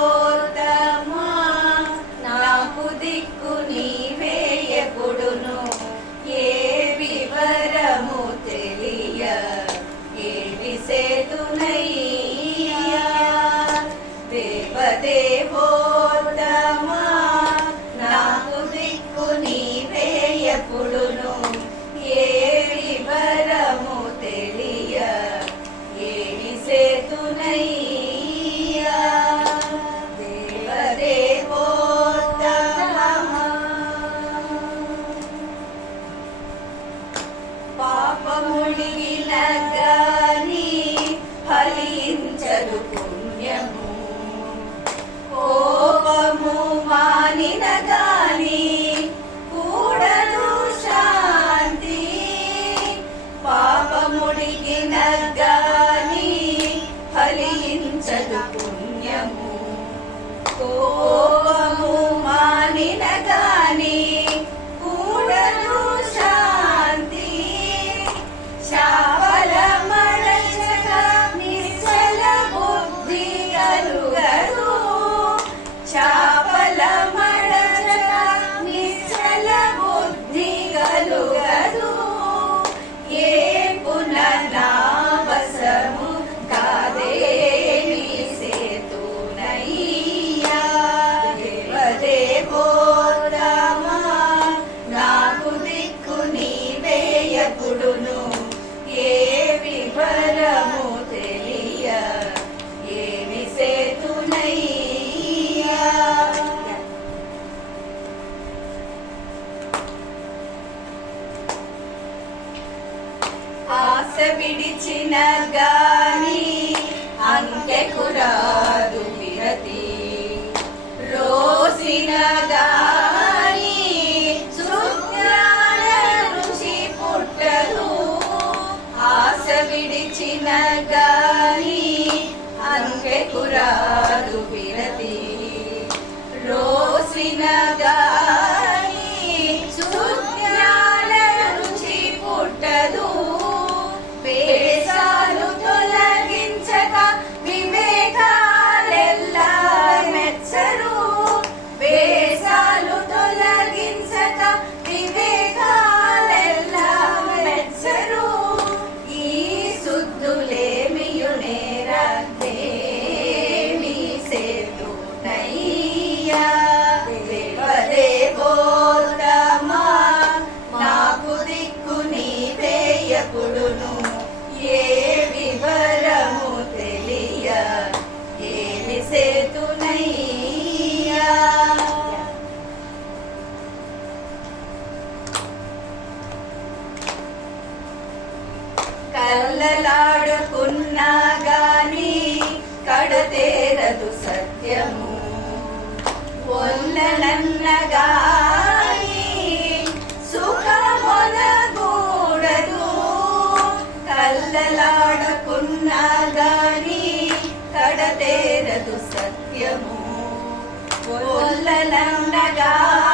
దేవదేవోత్తమా నాకు దిక్కు నీవే ఎప్పుడును ఏ వివరము తెలియ ఏమి సేతునయ్యా దేవదేవోత్తమా నాకు దిక్కు నీవే ఎప్పుడును ఏ వివరము తెలియ ఏమి సేతునయ్యా దేవదేవోత్తమా పాపముడిగిన గాని ఫలించదు పుణ్యము కోపము మానిన గాని కూడదు శాంతి పాపముడిగిన గాని ఫలించదు పుణ్యము కోపము మానిన గాని కూడదు శాంతి శాపల మరచక నిశ్చల బుద్ధి కలుగదు శాపల మరచక నిశ్చల బుద్ధి కలుగదు ఏ పునర్నావసము కాదేని సేతునయ్యా దేవదేవోత్తమా నాకు దిక్కు నీవే ఎప్పుడును ఏ వివరము తెలియ ఏమి సేతునయ్యా ఆశ విడిచిన గాని అంకెకు రాదు విరతి రోసిన గాని సుజ్ఞాన రుచి పుట్టదు ఆశ విడిచిన గాని అంకెకు రాదు విరతి రోసిన గాని సుజ్ఞాన రుచి పుట్టదు వేషాలు తొలగించక వివేకాలెల్లా మెచ్చరు వేషాలు తొలగించక వివేకాలెల్లా మెచ్చరు ఈ శుద్ధులేమియునేరదేమి సేతునయ్యా దేవదేవోత్తమా నాకు దిక్కు నీవే ఎప్పుడును ఏ వివరము తెలియ ఏమి సేతునయ్యా కళ్ళలాడుకున్నా గాని కడతేరదు సత్యము ఒల్లనన్న గాని సుఖమొనగూడదు కళ్ళలాడుకున్నా గాని కడతేరదు సత్యము ఒల్లనన్న గాని